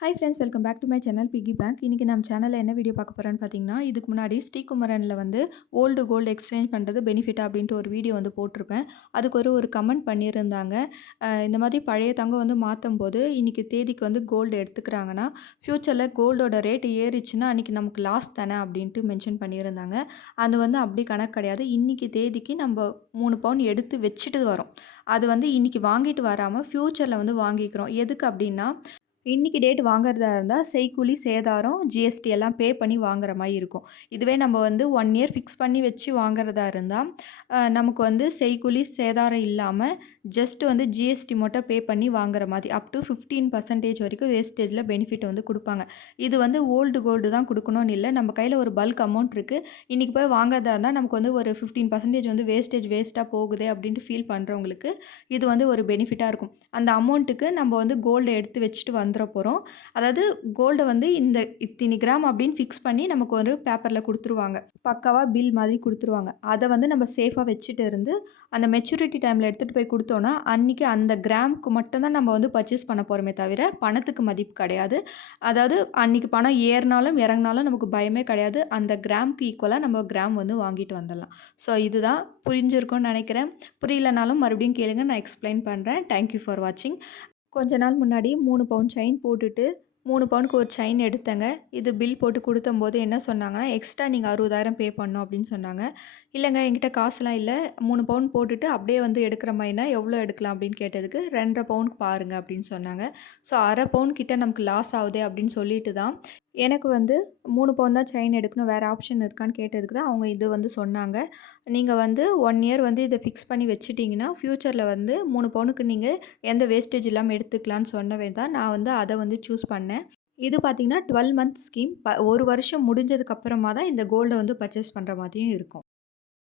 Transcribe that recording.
Hi friends welcome back to my channel piggy bank இன்றைக்கி நம்ம சேனலில் என்ன வீடியோ பார்க்க போகிறோன்னு பார்த்தீங்கன்னா இதுக்கு முன்னாடி ஸ்ரீகுமரனில் வந்து ஓல்டு கோல்டு எக்ஸ்சேஞ்ச் பண்ணுறது பெனிஃபிட் அப்படின்ட்டு ஒரு வீடியோ வந்து போட்டிருப்பேன். அதுக்கு ஒரு ஒரு கமெண்ட் பண்ணியிருந்தாங்க. இந்த மாதிரி பழைய தங்கம் வந்து மாற்றும் போது இன்றைக்கி தேதிக்கு வந்து கோல்டு எடுத்துக்கிறாங்கன்னா ஃப்யூச்சரில் கோல்டோட ரேட் ஏறிச்சுன்னா அன்றைக்கி நமக்கு லாஸ் தானே அப்படின்ட்டு மென்ஷன் பண்ணியிருந்தாங்க. அது வந்து அப்படி கணக்கு கிடையாது. இன்றைக்கி தேதிக்கு நம்ம மூணு பவுன் எடுத்து வச்சுட்டு வரோம். அது வந்து இன்றைக்கி வாங்கிட்டு வராமல் ஃப்யூச்சரில் வந்து வாங்கிக்கிறோம். எதுக்கு அப்படின்னா இன்றைக்கி டேட் வாங்குறதா இருந்தால் செய்கூலி சேதாரம் ஜிஎஸ்டி எல்லாம் பே பண்ணி வாங்குற மாதிரி இருக்கும். இதுவே நம்ம வந்து ஒன் இயர் ஃபிக்ஸ் பண்ணி வச்சு வாங்குறதா இருந்தால் நமக்கு வந்து செய்கூலி சேதாரம் இல்லாமல் ஜஸ்ட் வந்து ஜிஎஸ்டி மட்டும் பே பண்ணி வாங்குற மாதிரி அப் டு ஃபிஃப்டீன் பர்சன்டேஜ் வரைக்கும் வேஸ்டேஜில் பெனிஃபிட் வந்து கொடுப்பாங்க. இது வந்து ஓல்டு கோல்டு தான் கொடுக்கணும்னு இல்லை நம்ம கையில் ஒரு பல்க் அமௌண்ட் இருக்குது இன்றைக்கி போய் வாங்குறதா இருந்தால் நமக்கு வந்து ஒரு ஃபிஃப்டீன் பர்சன்டேஜ் வந்து வேஸ்டேஜ் வேஸ்ட்டாக போகுதே அப்படின்ட்டு ஃபீல் பண்ணுறவங்களுக்கு இது வந்து ஒரு பெனிஃபிட்டாக இருக்கும். அந்த அமௌண்ட்டுக்கு நம்ம வந்து கோல்டு எடுத்து வச்சுட்டு வந்து வந்துட போகிறோம் அதாவது கோல்டை வந்து இந்த இத்தனி கிராம் அப்படின்னு ஃபிக்ஸ் பண்ணி நமக்கு ஒரு பேப்பரில் கொடுத்துருவாங்க. பக்காவாக பில் மாதிரி கொடுத்துருவாங்க. அதை வந்து நம்ம சேஃபாக வச்சுட்டு இருந்து அந்த மெச்சூரிட்டி டைமில் எடுத்துகிட்டு போய் கொடுத்தோன்னா அன்றைக்கி அந்த கிராமுக்கு மட்டும்தான் நம்ம வந்து பர்ச்சேஸ் பண்ண போகிறோமே தவிர பணத்துக்கு மதிப்பு கிடையாது. அதாவது அன்றைக்கி பணம் ஏறினாலும் இறங்கினாலும் நமக்கு பயமே கிடையாது. அந்த கிராமுக்கு ஈக்குவலாக நம்ம கிராம் வந்து வாங்கிட்டு வந்துடலாம். ஸோ இதுதான் புரிஞ்சிருக்கும்னு நினைக்கிறேன். புரியலனாலும் மறுபடியும் கேளுங்க. நான் எக்ஸ்பிளைன் பண்ணுறேன் தேங்க்யூ ஃபார் வாட்சிங் கொஞ்ச நாள் முன்னாடி மூணு பவுன் செயின் போட்டுட்டு மூணு பவுனுக்கு ஒரு செயின் எடுத்தேங்க. இது பில் போட்டு கொடுத்தம்போது என்ன சொன்னாங்கன்னா எக்ஸ்ட்ரா நீங்கள் அறுபதாயிரம் பே பண்ணணும் அப்படின்னு சொன்னாங்க. இல்லைங்க என்கிட்ட காசுலாம் இல்லை. மூணு பவுன் போட்டுட்டு அப்படியே வந்து எடுக்கிற மாதிரினா எவ்வளோ எடுக்கலாம் அப்படின்னு கேட்டதுக்கு ரெண்டரை பவுனுக்கு பாருங்கள் அப்படின்னு சொன்னாங்க. ஸோ அரை பவுன் கிட்ட நமக்கு லாஸ் ஆகுதே அப்படின்னு சொல்லிட்டு தான் எனக்கு வந்து மூணு பவுன் தான் செயின் எடுக்கணும். வேறு ஆப்ஷன் இருக்கான்னு கேட்டதுக்கு தான் அவங்க இது வந்து சொன்னாங்க. நீங்கள் வந்து ஒன் இயர் வந்து இதை ஃபிக்ஸ் பண்ணி வச்சுட்டிங்கன்னா ஃப்யூச்சரில் வந்து மூணு பவுனுக்கு நீங்கள் எந்த வேஸ்டேஜ் இல்லாமல் எடுத்துக்கலான்னு சொன்னவே தான் நான் வந்து அதை வந்து சூஸ் பண்ணேன். இது பார்த்தீங்கன்னா டுவெல் மந்த் ஸ்கீம் ப ஒரு வருஷம் முடிஞ்சதுக்கப்புறமா தான் இந்த கோல்டை வந்து பர்ச்சேஸ் பண்ணுற மாதிரியும் இருக்கும்.